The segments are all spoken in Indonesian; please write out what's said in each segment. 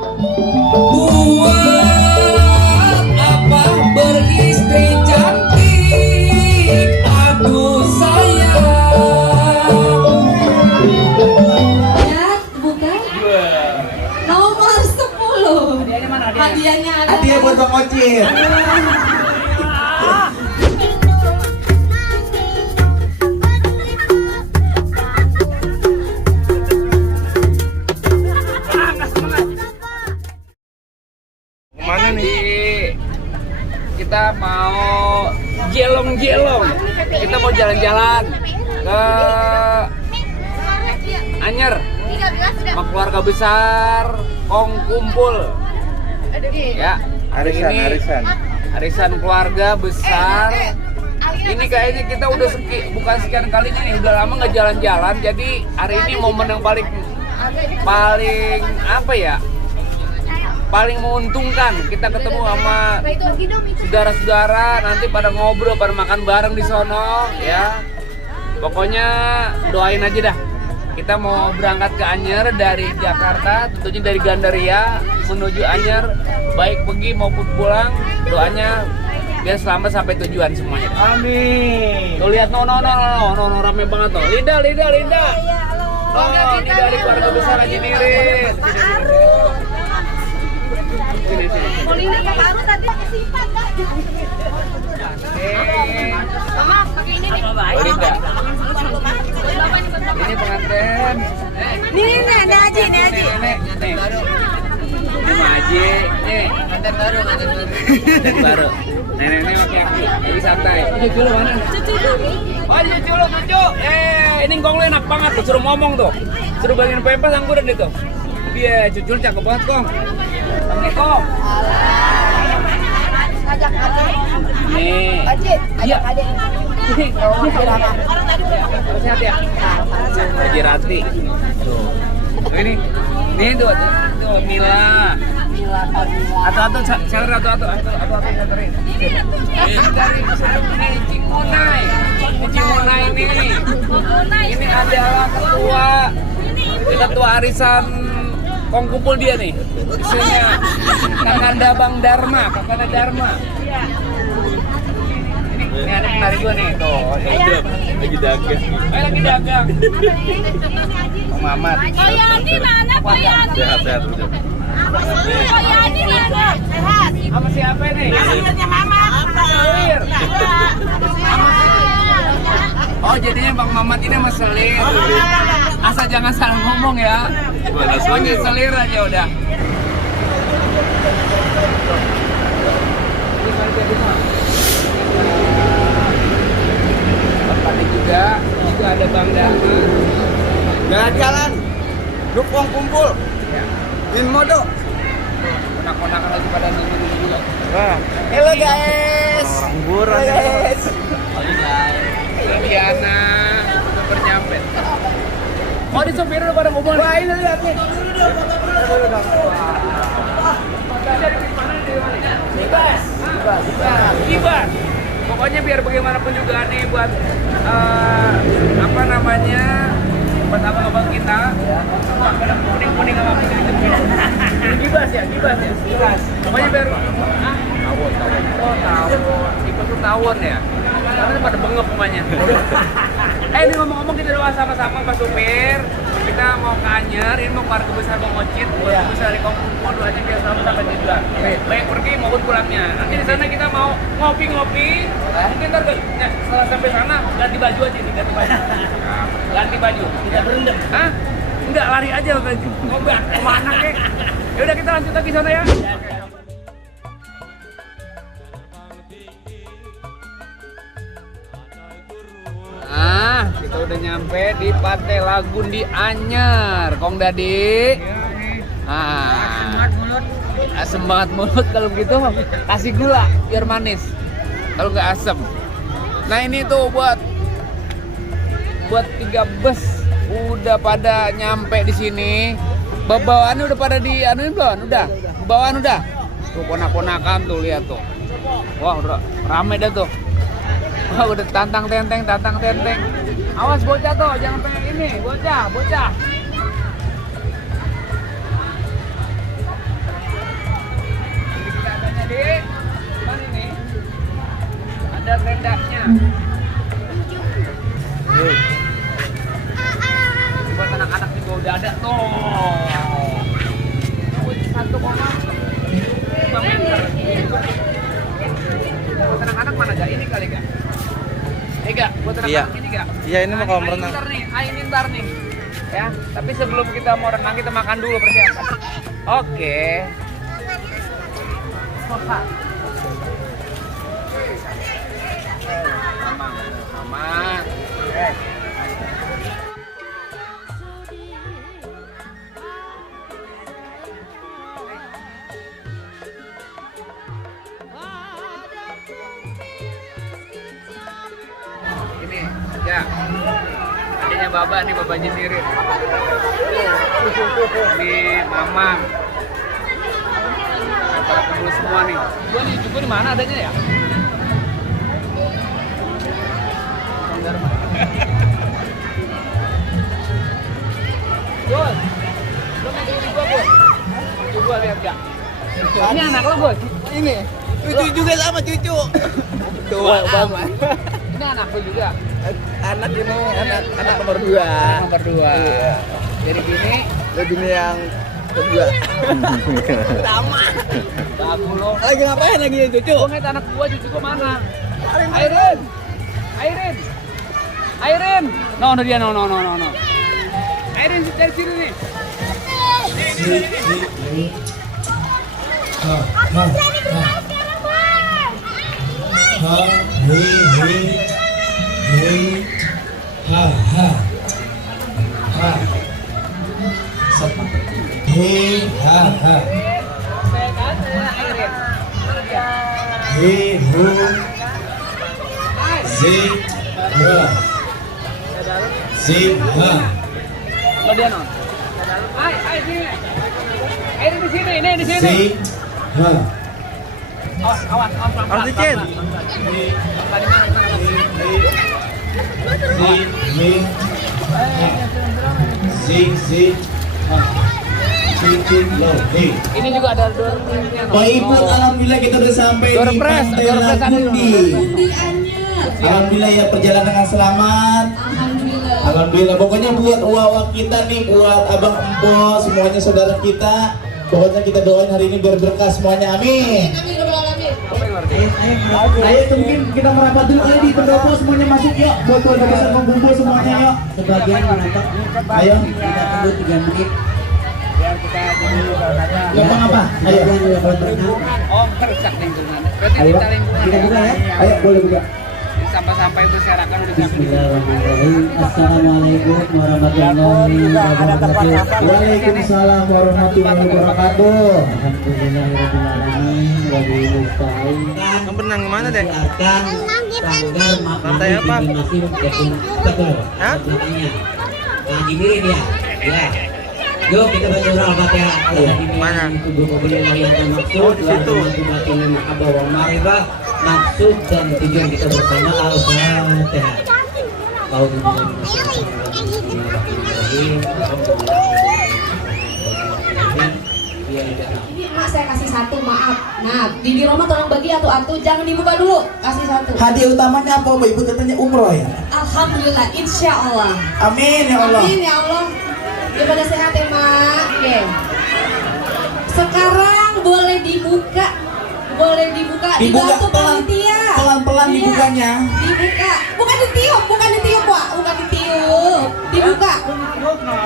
Buat apa beristri cantik? Aduh sayang. Ya, bukan. Nomor 10. Hadiahnya mana? Hadiahnya ada. Hadiah buat Bang Ocit. Kemana nih? Kita mau jelong-jelong. Kita mau jalan-jalan ke Anyer sama keluarga besar Kong Kumpul. Ya, hari ini arisan keluarga besar. Ini kayaknya kita udah bukan sekian kalinya nih, udah lama nggak jalan-jalan. Jadi hari ini momen yang paling apa ya? Paling menguntungkan kita ketemu sama saudara-saudara, nanti pada ngobrol, pada makan bareng di sono ya. Pokoknya doain aja dah. Kita mau berangkat ke Anyer dari Jakarta, tentunya dari Gandaria menuju Anyer, baik pergi maupun pulang. Doanya biar selamat sampai tujuan semuanya. Amin. Tuh lihat no rame banget tuh. Linda. Oh, ini dari keluarga besar Haji Nirin. Sini. Molina yang baru tadi kesimpan kan? Mama pakai ini nih. Oh, Linda. Ini pengantin. Nih, ada Haji, nih Haji. Nih. Ini Haji. Nih, pengantin baru. Nenek pakai aki. Jadi santai. Ini cucu lu mana nih? Cucu dulu. Oh, cucu lu. Ini ngkong lu enak banget tuh. Suruh ngomong tuh. Suruh bagian pempes angguran itu. Dia cucu lu cakep banget, Kong. Assalamualaikum. Ajak adik. Nih. Ajak adik. Ini sehat ya? Haji Rati. Tuh. Ini tuh Mila. Atau seller senterin. Ini dari Cimonai. Cimonai ini adalah ketua arisan Kong Kumpul dia nih. Isinya Kakanda Bang Dharma, Kakanda Dharma. Ini ada penari gua nih, tuh. Lagi dagang. Lagi dagang. Bang Mamat. Oh Yani mana Pak Yani? Sehat. Oh Yani mana? Sehat. Sama siapa nih? Akhirnya Mama. Selir. Oh jadinya Bang Mamat ini sama Selir. Asal jangan salah ngomong ya. Pokoknya Selir aja udah. Tempatnya juga ada Bang Dharma. Jalan-jalan. Lu Kong Kumpul. Ya. Din Modo. Konak-konakan lagi pada nunggu juga. Wah. Halo guys. Orang buron. Guys. Diana super nyampe. Oh di sopir udah pada ngomong. Wah ini lihat nih. Gibas. Pokoknya biar bagaimanapun juga nih buat apa namanya buat abang-abang kita. Kuning sama putih itu. Gibas ya. Pokoknya biar tawon. Oh tawon. Itu tuh tawon ya. Karena pada bengep semuanya. Ini ngomong-ngomong kita doa sama-sama Pak Supir. Kita mau ke Anyer, ini mau keluarga besar Bang Ocit, keluarga besar dari Kong Kumpul, doanya biar selamat sampai tujuan. Baik pergi maupun pulangnya. Nanti di sana kita mau ngopi-ngopi. Mungkin ntar setelah sampai sana ganti baju aja nih, ganti baju. Tidak berendam. Hah? Enggak, lari aja baju. Ngobat kemana kek? Ya udah kita lanjut lagi sana ya. Kita udah nyampe di Pantai Lagun di Anyer, Kong Dadi. Asem banget mulut kalau gitu. Kasih gula biar manis. Kalau nggak asem. Nah ini tuh buat 3 bus udah pada nyampe di sini. Bawaannya udah pada di anuin belum? Udah. Bawaan udah. Tuh ponak-ponakan tuh lihat tuh. Wah udah rame dah tuh. Wah udah tantang tenteng. Awas bocah tuh, jangan pengen ini, bocah. Buat anak-anak juga udah ada tuh. 1,5 meter. Buat anak-anak mana gak? Ini kali gak? Gak? Buat anak-anak ini gak? Iya, ini mau kolam renang. Ini ntar nih. Ya, tapi sebelum kita mau renang kita makan dulu persiapan. Oke. Mama. Ini, ya. Adanya Baba nih, Baba Jenirin. Ini Mamang. Para kumpul semua nih. Gua nih, juga di mana adanya ya? Bos, lo mau jadi gua, Bos? Coba lihat gak? Ini anak lo, Bos? Ini. Cucu juga sama cucu. Tua banget. Ini anak lo juga? Anak ini anak nomor 2. Nomor 2. Iya. Jadi gini, Ini yang kedua. Sama. bagus lo. Lagi ngapain lagi ya cucu? Gua ngeliat anak gua, cucu gua mana? Airin! Airin! Airin! No, dia, no. Airin, dari sini nih. Saya kan, Airin. Lo dia, no. Ai, sini. Airin di sini, ini di sini. Awas, pelan-pelan. Harus dicet. Tadi mana? Ini juga ada door prize-nya. Baik Ibu, alhamdulillah kita udah sampai Door di prize, Pantai door prize ada Lagundi. Alhamdulillah ya perjalanan dengan selamat. Alhamdulillah. Pokoknya buat uwa-uwa kita nih, buat abang empok, semuanya saudara kita. Pokoknya kita doain hari ini biar berkah semuanya. Amin. Ayo mungkin kita merapat dulu kali di pendopo, semuanya masuk yuk. Buat keluarga besar mengumpul semuanya yuk. Sebagian merapat. Ayo. Kita tunggu 3 menit. Gampang apa? Ayo. Oh, merusak lingkungan. Berarti Ayo, kita lingkungan. kita buka ya. Ayo, boleh buka. Sampah-sampah itu berserakan udah diambil. Bismillahirrahmanirrahim. Assalamualaikum warahmatullahi wabarakatuh. Waalaikumsalam warahmatullahi wabarakatuh. Alhamdulillahirrahmanirrahim. Wabillahi musta'in. Kamu berenang kemana deh? Silakan sanggar Lantai apa? masih betul. Hah? Sebelahnya. Nah, gini ya. Ya. Yuk kita baca surah Al-Fatihah. Mana? Oh, di situ. Maksud dan tujuan kita bersama Al-Fatihah. Ini emak saya kasih satu, maaf. Nah, di rumah tolong bagi atu-atu, jangan dibuka dulu. Kasih satu. Hadiah utamanya apa, Mbak Ibu? Katanya umroh ya? Alhamdulillah, insya Allah. Amin ya Allah. Amin ya Allah. Ya pada sehat ya, Mak. Oke. Sekarang boleh dibuka. Boleh dibuka. Dibuka Dibantu pelan- panitia. pelan-pelan Iya. dibukanya. Dibuka. Bukan ditiup, Wak. Bukan ditiup. Dibuka.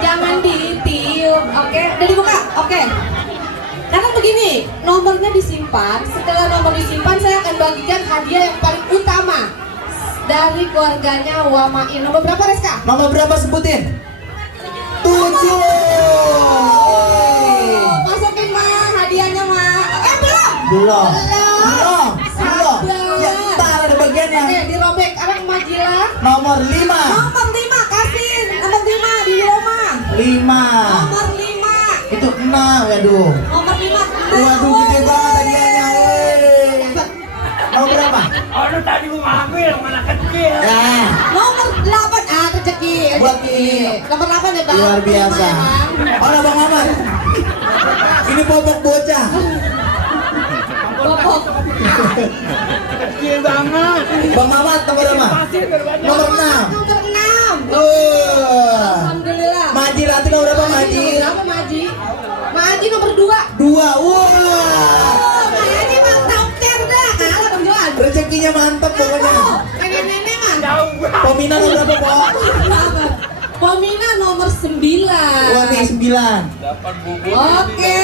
Jangan ditiup. Oke, udah dibuka. Oke. Karena begini, nomornya disimpan. Setelah nomor disimpan, saya akan bagikan hadiah yang paling utama dari keluarganya Wamain. Nomor berapa, Reska? Nomor berapa sebutin? 7. Masukin, Ma, hadiahnya, Ma. Belum. Belum. Sabar. Ya, ntar ada bagiannya. Oke, dirobek. Anak Majila. Nomor 5. Nomor 5, kasih. Nomor 5 di rumah. 5. Nomor 5. Itu 6. Waduh. Nomor 5. Waduh, gede banget hadiahnya. Woi. Nomor berapa? Oh, lu tadi mau ngambil, mana kecil. Ya. Nomor 8. Ah, rezeki. Buat Nomor 8 ya, Bang. luar biasa. Terima, ya, Bang. Oh, Bang Mamat. Ini popok bocah. Popok. Kecil banget. Bang Mamat nomor berapa? Nomor 6. Nomor 6. Alhamdulillah. Maji nanti nomor berapa Maji? Berapa Maji? Maji nomor 2. 2. Wah. Maji mantap dah. Kalah Bang Johan. Rezekinya mantap pokoknya. Nenek-nenek man. Pomina nomor berapa, Pok? Pomina nomor 9. Wah, nih 9. Dapat bubur. Oke.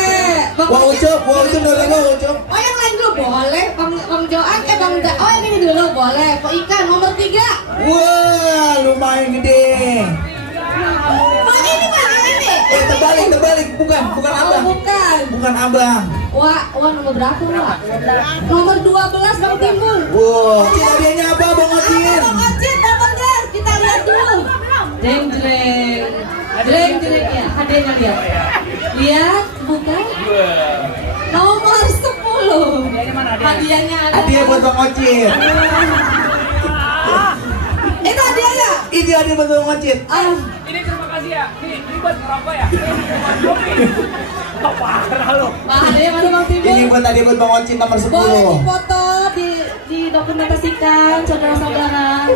Wah, Ucup nomor berapa, Ucup? Oh yang lain dulu boleh, Bang Johan, oh yang ini dulu boleh. Pak Ikan nomor 3. Wah, lumayan gede. Bang ini Bang ini. Terbalik, bukan abang. Bukan abang. Wah nomor berapa Wak? Nomor 12 Bang Timbul. Wah, hadiahnya apa, Bang Ocin? Bang Ocin nomor guys, kita lihat dulu. Jreng ya, hadiahnya lihat. Lihat, buka. Nomor 10. Hadiahnya ada. Hadiah buat Bang Ocin. Itu hadiahnya. Ini hadiah buat Bang Ocin. Ini terima kasih ya. Ini buat ngerokok ya. Parah lo. Hadiahnya mana Bang Timbul? Ini buat hadiah buat Bang Ocin nomor 10. Boleh difoto, didokumentasikan saudara-saudara.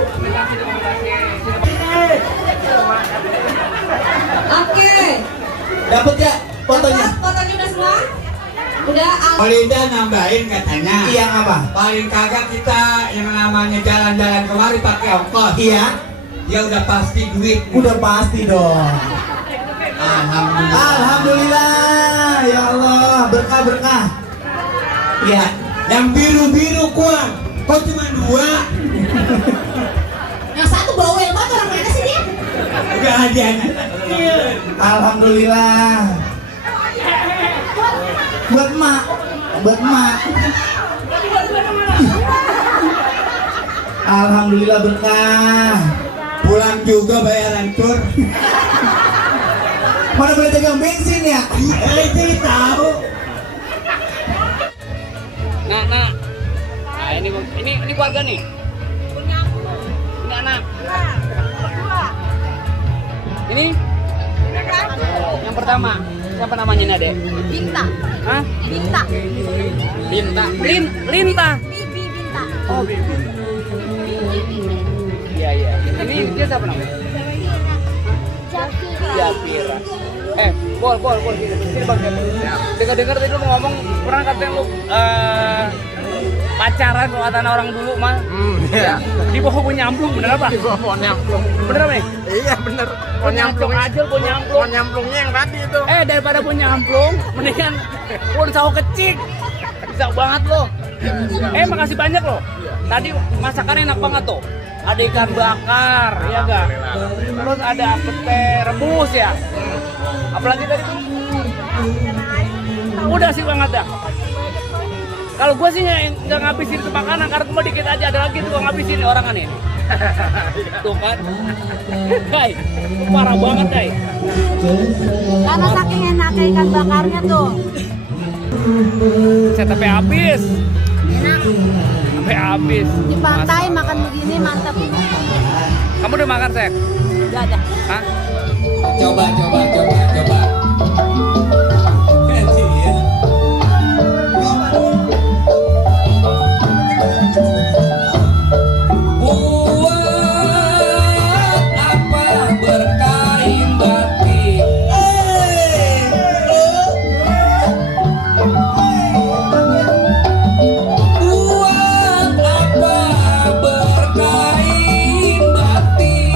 Oke. Dapat ya fotonya? Fotonya udah semua? Udah. Olinda nambahin katanya. Iya apa? Paling kagak kita yang namanya jalan-jalan kemari pakai ongkos. Iya. Ya udah pasti duit. Udah pasti dong. Alhamdulillah. Alhamdulillah. Ya Allah, berkah. Iya. Yang biru-biru kuang. Kok cuma 2? Yang satu bawel banget, orang mana sih dia? Udah hadiahnya. Alhamdulillah. Buat emak. Alhamdulillah berkah. Pulang juga bayaran tur. Mana boleh pegang bensin ya? Itu tahu. Nah, ini keluarga nih. Ini anak. Ini yang pertama. Siapa namanya ini, Adek? Binta. Hah? Binta. Linta. Bibi Binta. Oh, Bibi. Iya. Ini dia siapa namanya? Japira. Bol, sini Bang. Dengar tadi lu ngomong pernah katanya lu pacaran kata orang dulu mah. Iya. Di bawah pohon nyamplung, bener apa? Di bawah pohon nyamplung. Bener apa nih? Iya bener. Pohon nyamplung aja, pohon nyamplung. Pohon nyamplungnya yang tadi itu. Daripada pohon nyamplung, mendingan pohon sawo kecil. Bisa banget loh. Makasih banyak loh. Tadi masakannya enak banget tuh. Ada ikan bakar, ya enggak? Terus ada pete rebus ya. Apalagi tadi tuh. Udah sih banget dah. Kalau gue sih nggak ngabisin itu makanan karena cuma dikit aja, ada lagi tuh gue ngabisin nih orang ini. Tuh kan, guys, parah banget guys. Karena saking enaknya ikan bakarnya tuh. Saya sampai habis. Enak. Sampai habis. Di pantai makan begini mantap. Kamu udah makan, Sek? Udah ada. Hah? Coba. Buat apa berkain batik? Buat apa berkain batik?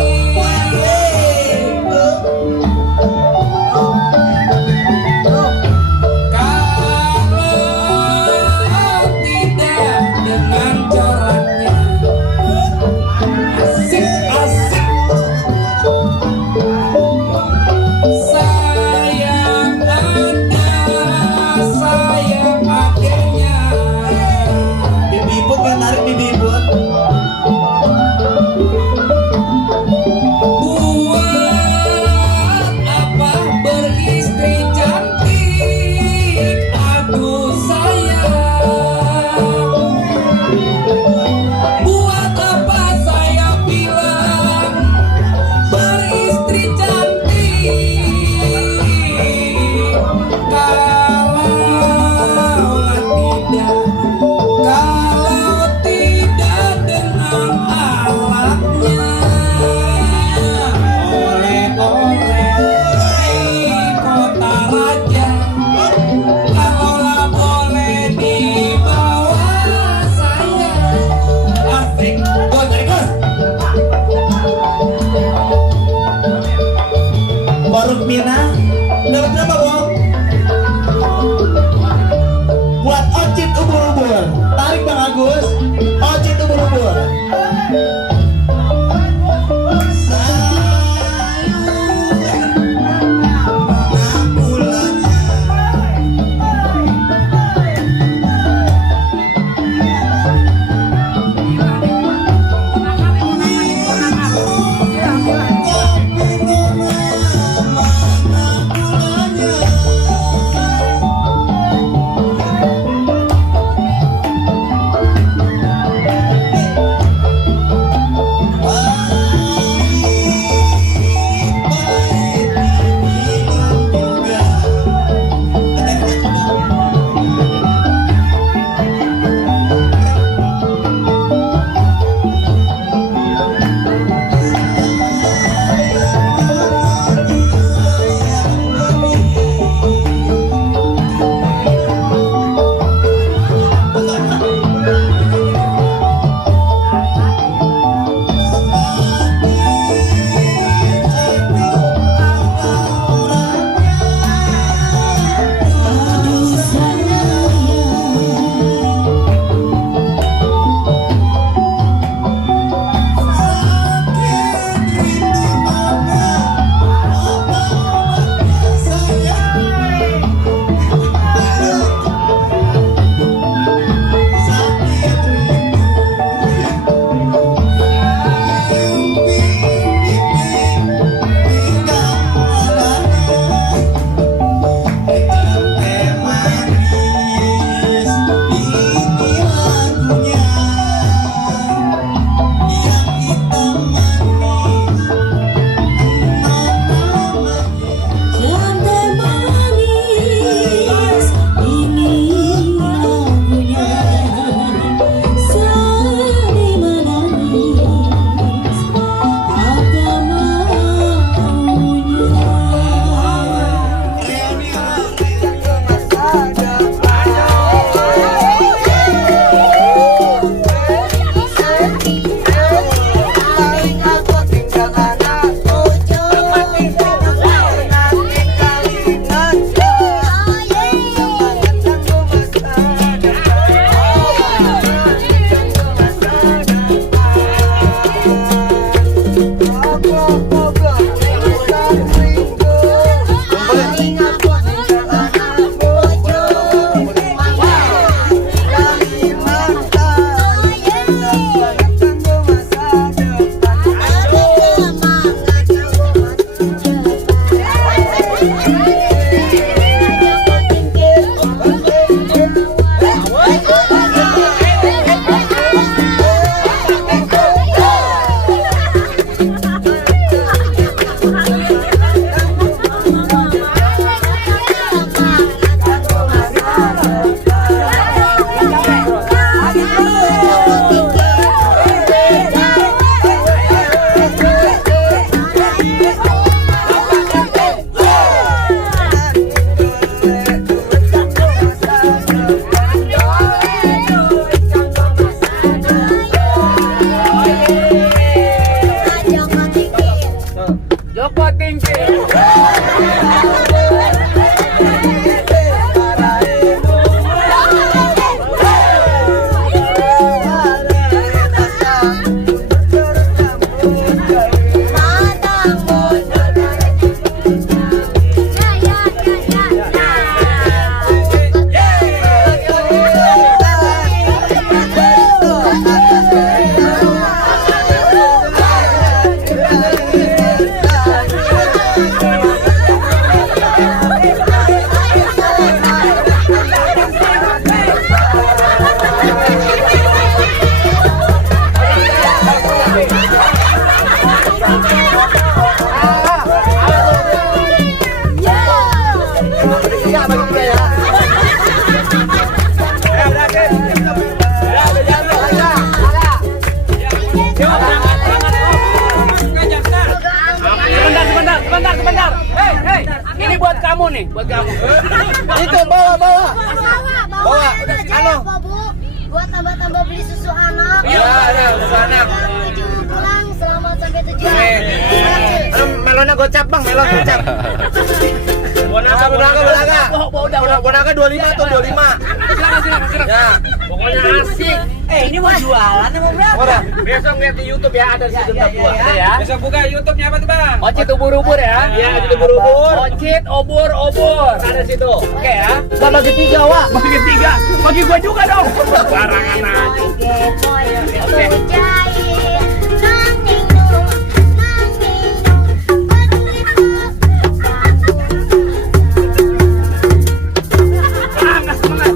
bawa. Bawa. Anu. Buat tambah-tambah beli susu anak. Iya, susu anak. Menuju pulang selamat sampai tujuan. Anu melonnya gocap bang, melon gocap. Bonaka 25 tuh 25. Silakan. Ya. Pokoknya asik. Ini mau jualan mau berapa? Udah. Besok lihat di YouTube ya, ada di situ Ya, gua. ya. Ada ya. Besok buka YouTube-nya apa tuh, Bang? Ocit ubur-ubur ya. Iya, itu ubur-ubur. Ocit obor-obor. Ada di situ. Oke ya. Kita bagi 3, Wak. Bagi 3. Bagi gua juga dong. Barangan aja. Oke. Semangat, semangat.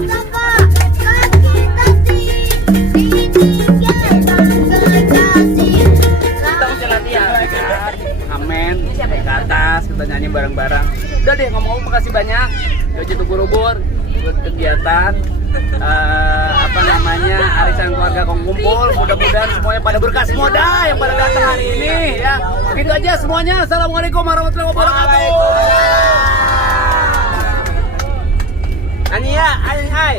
Kita mesti latihan, ya kan? Amen. Ke atas, kita nyanyi bareng-bareng. Udah deh, ngomong-ngomong makasih banyak. Ocit ubur-ubur buat kegiatan apa namanya arisan keluarga kumpul. Mudah-mudahan semuanya pada berkah semua dah yang pada datang hari ini ya. Begitu aja semuanya. Assalamualaikum warahmatullahi wabarakatuh. Nyanyi ya, hai.